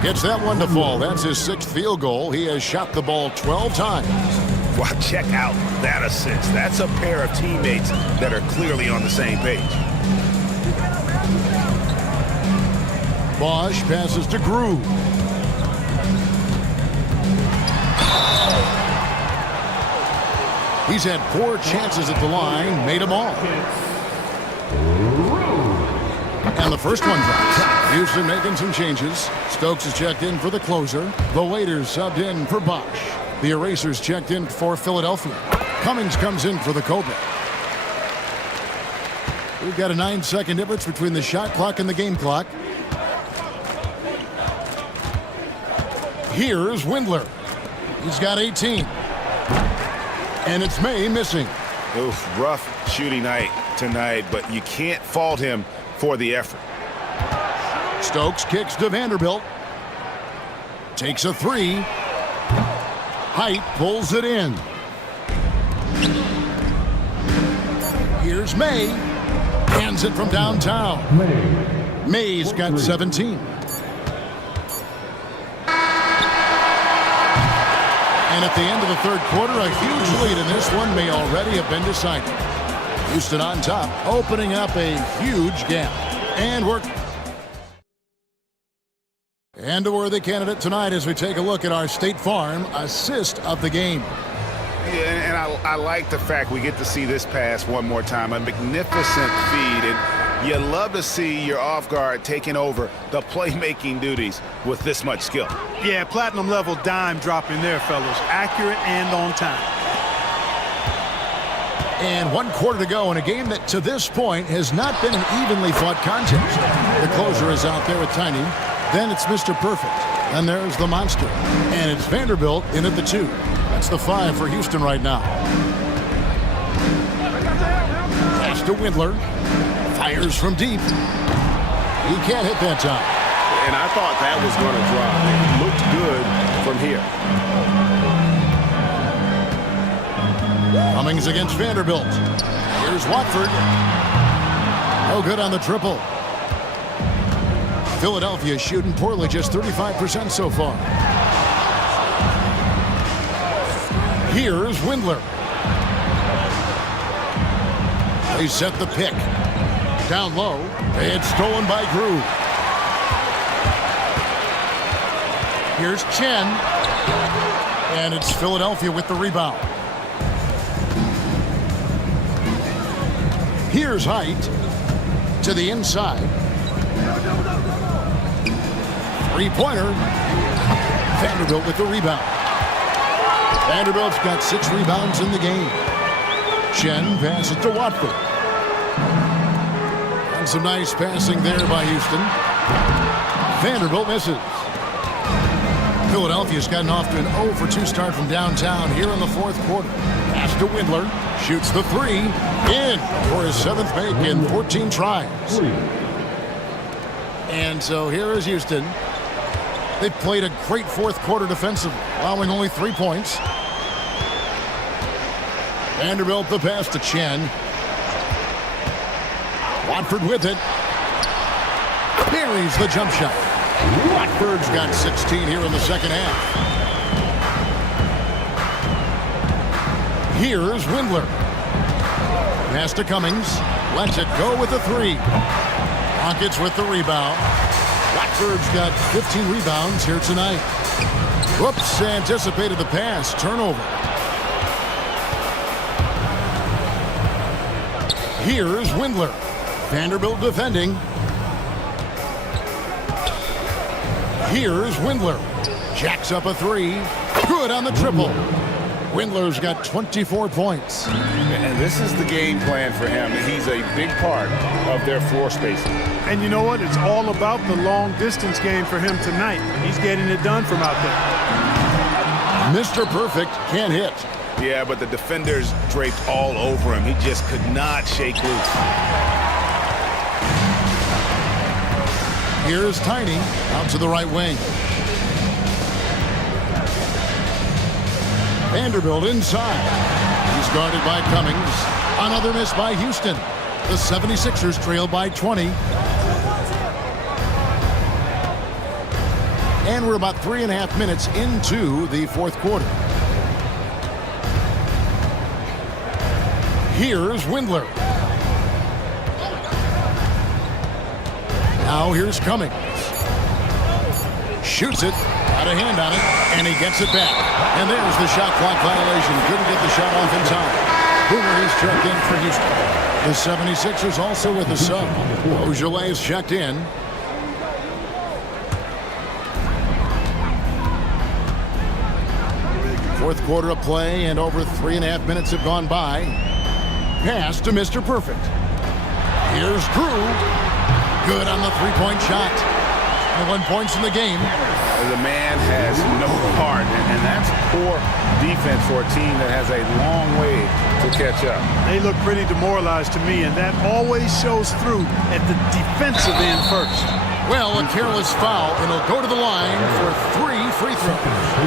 Gets that one to fall. That's his 6th field goal. He has shot the ball 12 times. Wow, check out that assist. That's a pair of teammates that are clearly on the same page. Bosh passes to Groove. He's had 4 chances at the line, made them all. And the first one drops. Houston making some changes. Stokes is checked in for the closer. The waiters subbed in for Bosch. The erasers checked in for Philadelphia. Cummings comes in for the Cobra. We've got a 9-second difference between the shot clock and the game clock. Here's Windler. He's got 18. And it's May missing. Oof, rough shooting night tonight, but you can't fault him for the effort. Stokes kicks to Vanderbilt. Takes a three. Height pulls it in. Here's May. Hands it from downtown. May's got 17. And at the end of the third quarter, a huge lead in this one may already have been decided. Houston on top, opening up a huge gap. And we're... And a worthy candidate tonight as we take a look at our State Farm assist of the game. Yeah, and I like the fact we get to see this pass one more time. A magnificent feed, and you love to see your off guard taking over the playmaking duties with this much skill. Yeah, platinum level dime dropping there, fellas. Accurate and on time. And 1 quarter to go in a game that to this point has not been an evenly fought contest. The closer is out there with Tiny. Then it's Mr. Perfect. And there's the monster. And it's Vanderbilt in at the 2. That's the 5 for Houston right now. Pass to Windler. Fires from deep. He can't hit that time. And I thought that was going to drop. It looked good from here. Cummings against Vanderbilt. Here's Watford. No good on the triple. Philadelphia shooting poorly, just 35% so far. Here's Windler. They set the pick. Down low. It's stolen by Grew. Here's Chen. And it's Philadelphia with the rebound. Here's Height to the inside. Three-pointer. Vanderbilt with the rebound. Vanderbilt's got 6 rebounds in the game. Chen passes to Watford. And some nice passing there by Houston. Vanderbilt misses. Philadelphia's gotten off to an 0 for 2 start from downtown here in the fourth quarter. Pass to Windler. Shoots the 3. In for his 7th make in 14 tries. And so here is Houston. They played a great fourth quarter defensively, allowing only 3 points. Vanderbilt the pass to Chen. Watford with it. Buries the jump shot. Watford's got 16 here in the second half. Here's Windler. Pass to Cummings. Lets it go with the 3. Rockets with the rebound. Watford's got 15 rebounds here tonight. Whoops, anticipated the pass. Turnover. Here's Windler. Vanderbilt defending. Here's Windler. Jacks up a 3. Good on the triple. Windler's got 24 points. And this is the game plan for him. He's a big part of their floor spacing. And you know what? It's all about the long distance game for him tonight. He's getting it done from out there. Mr. Perfect can't hit. Yeah, but the defenders draped all over him. He just could not shake loose. Here's Tiny out to the right wing. Vanderbilt inside. He's guarded by Cummings. Another miss by Houston. The 76ers trail by 20. And we're about 3.5 minutes into the fourth quarter. Here's Windler. Now here's Cummings. Shoots it. Got a hand on it. And he gets it back. And there's the shot clock violation. Couldn't get the shot off in time. Boomer is checked in for Houston. The 76ers also with a sub. Ojeley's checked in. Fourth quarter of play, and over 3.5 minutes have gone by. Pass to Mr. Perfect. Here's Drew. Good on the three-point shot. 1 points in the game. The man has no heart, and that's poor defense for a team that has a long way to catch up. They look pretty demoralized to me, and that always shows through at the defensive end first. Well, a careless foul, and he'll go to the line for 3 free throws.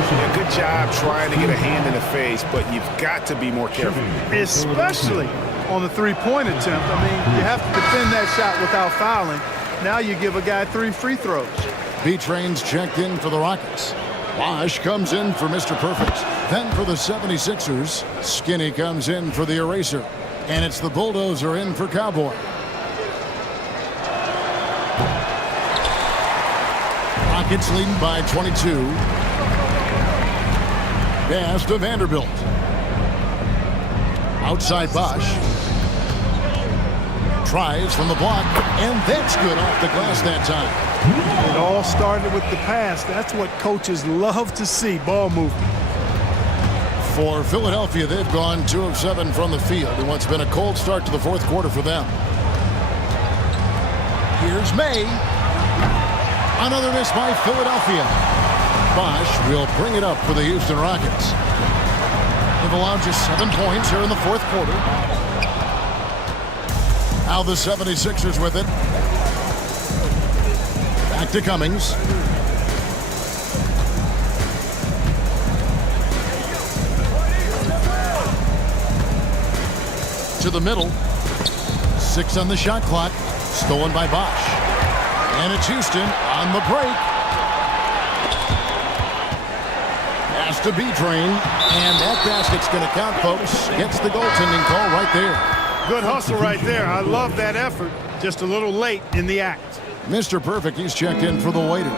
Yeah, good job trying to get a hand in the face, but you've got to be more careful. Especially on the three-point attempt. I mean, you have to defend that shot without fouling. Now you give a guy 3 free throws. B-Train's checked in for the Rockets. Bosch comes in for Mr. Perfect. Then for the 76ers, Skinny comes in for the Eraser. And it's the Bulldozer in for Cowboy. Rockets leading by 22. Pass to Vanderbilt. Outside Bosch. Tries from the block, and that's good off the glass that time. It all started with the pass. That's what coaches love to see, ball movement. For Philadelphia, they've gone 2 of 7 from the field in what's been a cold start to the fourth quarter for them. Here's May. Another miss by Philadelphia. Bosch will bring it up for the Houston Rockets. They've allowed just 7 points here in the fourth quarter. Now the 76ers with it. Back to Cummings. To the middle. 6 on the shot clock. Stolen by Bosch. And it's Houston on the break. Pass to B-Train. And that basket's going to count, folks. Gets the goaltending call right there. Good hustle right there. I love that effort. Just a little late in the act. Mr. Perfect, he's checked in for the waiter.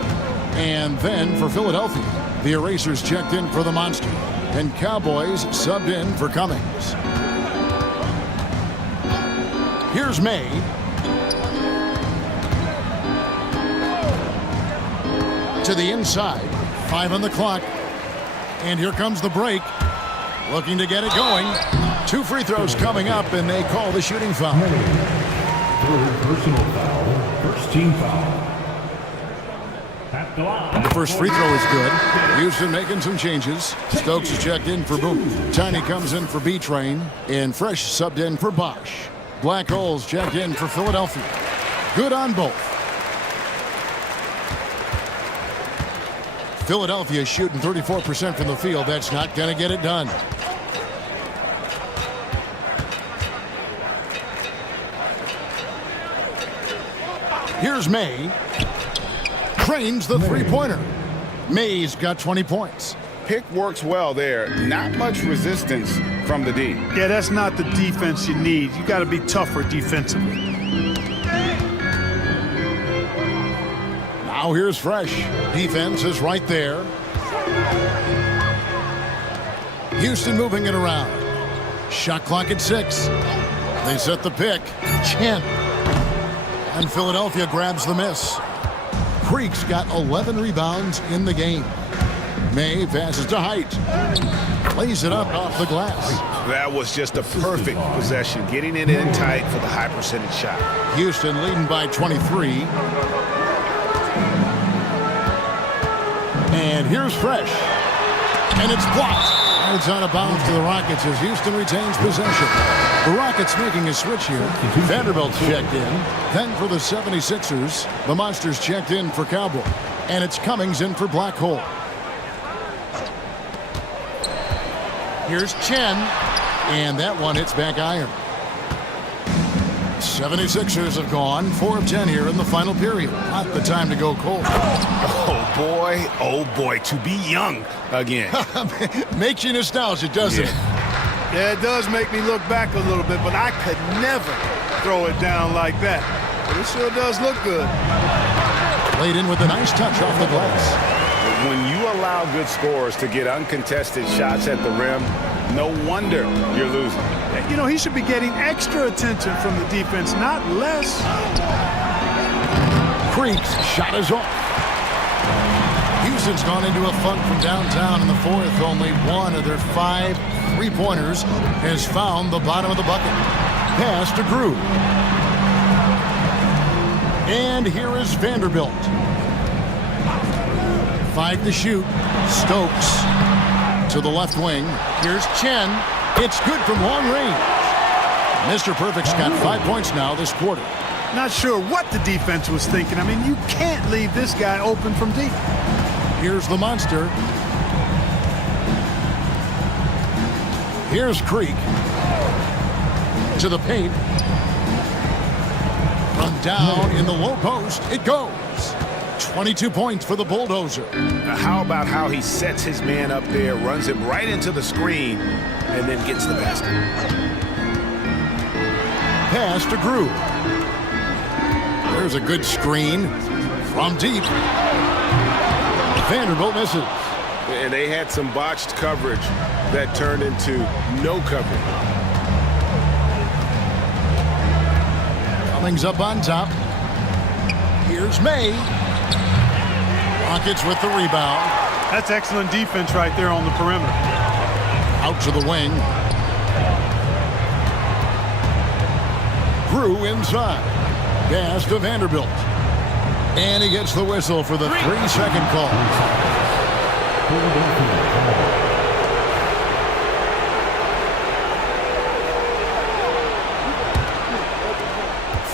And then for Philadelphia, the Erasers checked in for the Monster. And Cowboys subbed in for Cummings. Here's May. To the inside. 5 on the clock. And here comes the break. Looking to get it going. 2 free throws coming up, and they call the shooting foul. Third personal foul. First team foul. At the line. The first free throw is good. Houston making some changes. Stokes is checked in for Boone. Tiny comes in for B-Train. And Fresh subbed in for Bosch. Black Holes checked in for Philadelphia. Good on both. Philadelphia shooting 34% from the field. That's not going to get it done. Here's May. Cranes the three-pointer. May's got 20 points. Pick works well there. Not much resistance from the D. Yeah, that's not the defense you need. You got to be tougher defensively. Now here's Fresh. Defense is right there. Houston moving it around. Shot clock at 6. They set the pick. Chen. And Philadelphia grabs the miss. Creek's got 11 rebounds in the game. May passes to Height. Lays it up off the glass. That was just a perfect possession, getting it in tight for the high percentage shot. Houston leading by 23. And here's Fresh. And it's blocked. It's out of bounds to the Rockets as Houston retains possession. The Rockets making a switch here. Vanderbilt's checked in. Then for the 76ers, the Monsters checked in for Cowboy. And it's Cummings in for Black Hole. Here's Chen. And that one hits back iron. 76ers have gone 4 of 10 here in the final period. Not the time to go cold. Oh boy, to be young again. Makes you nostalgic, doesn't it? Yeah, it does make me look back a little bit, but I could never throw it down like that. But it sure does look good. Laid in with a nice touch off the glass. When you allow good scorers to get uncontested shots at the rim, no wonder you're losing. You know, he should be getting extra attention from the defense, not less. Creek's shot is off. Houston's gone into a funk from downtown in the fourth. Only one of their 5 3-pointers has found the bottom of the bucket. Pass to Grew. And here is Vanderbilt. 5 to shoot. Stokes to the left wing. Here's Chen. It's good from long range. Mr. Perfect's got 5 points now this quarter. Not sure what the defense was thinking. I mean, you can't leave this guy open from deep. Here's the monster. Here's Creek. To the paint. From down in the low post, it goes. 22 points for the Bulldozer. Now, how about how he sets his man up there, runs him right into the screen, and then gets the basket. Pass to Grew. There's a good screen from deep. Vanderbilt misses. And they had some botched coverage that turned into no coverage. Cummings up on top. Here's May. Rockets with the rebound. That's excellent defense right there on the perimeter. Out to the wing. Grew inside. Pass to Vanderbilt. And he gets the whistle for the 3-second call.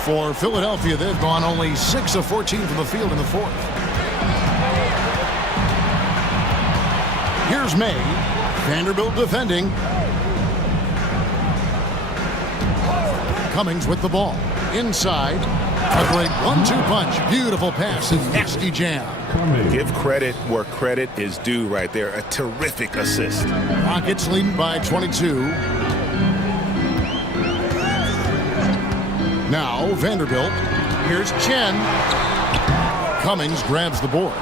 For Philadelphia, they've gone only 6 of 14 from the field in the fourth. Here's May. Vanderbilt defending. Cummings with the ball. Inside. A great 1-2 punch. Beautiful pass and nasty jam. Give credit where credit is due right there. A terrific assist. Rockets leading by 22. Now Vanderbilt. Here's Chen. Cummings grabs the board.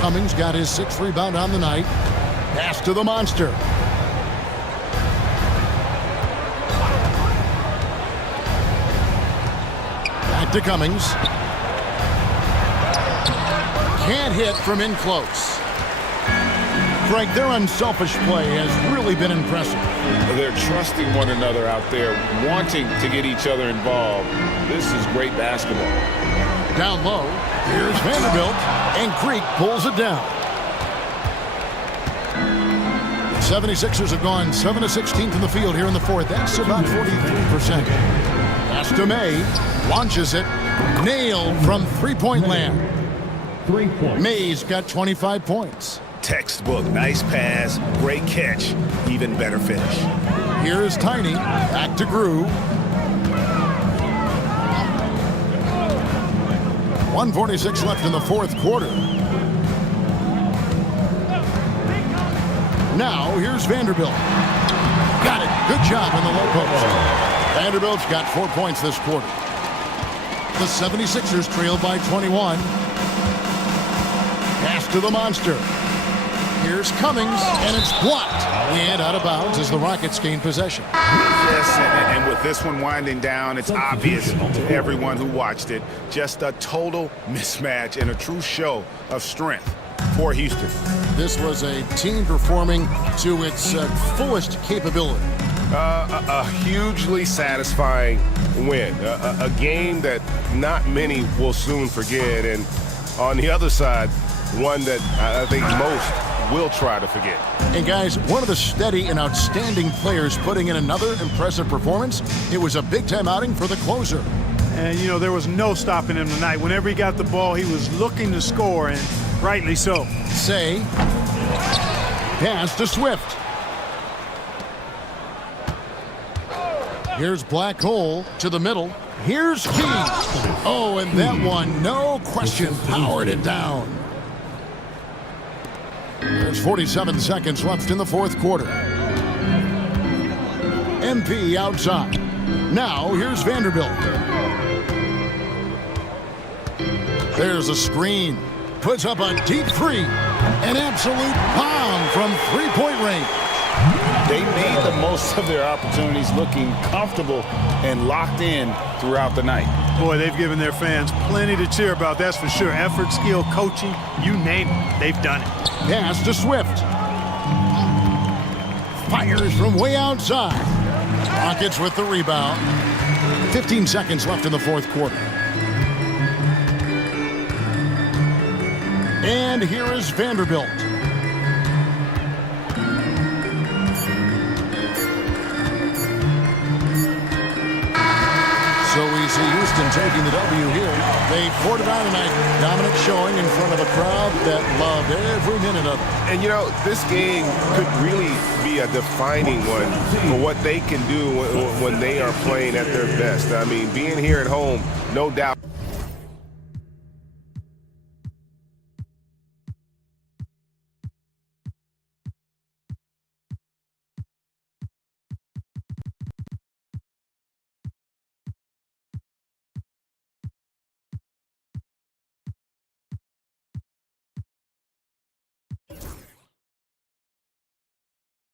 Cummings got his 6th rebound on the night. Pass to the monster. Back to Cummings. Can't hit from in close. Frank, their unselfish play has really been impressive. They're trusting one another out there, wanting to get each other involved. This is great basketball. Down low, here's Vanderbilt, and Creek pulls it down. The 76ers have gone 7 of 16 from the field here in the fourth. That's about 43%. Pass to May, launches it, nailed from three-point land. 3 points. May's got 25 points. Textbook. Nice pass. Great catch. Even better finish. Here's Tiny. Back to Grew. 1:46 left in the fourth quarter. Now here's Vanderbilt. Got it. Good job in the low post. Vanderbilt's got 4 points this quarter. The 76ers trail by 21. Pass to the monster. Here's Cummings, and it's blocked. And out of bounds as the Rockets gain possession. Yes, and with this one winding down, it's obvious to everyone who watched it. Just a total mismatch and a true show of strength for Houston. This was a team performing to its fullest capability. A hugely satisfying win. A game that not many will soon forget. And on the other side, one that I think most will try to forget. And guys, one of the steady and outstanding players putting in another impressive performance. It was a big-time outing for the closer. And, you know, there was no stopping him tonight. Whenever he got the ball, he was looking to score, and rightly so. Say, pass to Swift. Here's Black Hole to the middle. Here's Key. Oh, and that one, no question, powered it down. There's 47 seconds left in the fourth quarter. MP outside. Now here's Vanderbilt. There's a screen. Puts up a deep three. An absolute bomb from three-point range. They made the most of their opportunities, looking comfortable and locked in throughout the night. Boy, they've given their fans plenty to cheer about, that's for sure. Effort, skill, coaching, you name it, they've done it. Pass to Swift. Fires from way outside. Rockets with the rebound. 15 seconds left in the fourth quarter. And here is Vanderbilt. So we see Houston taking the W here. They poured it on tonight. Dominant showing in front of a crowd that loved every minute of it. And, you know, this game could really be a defining one for what they can do when they are playing at their best. I mean, being here at home, no doubt.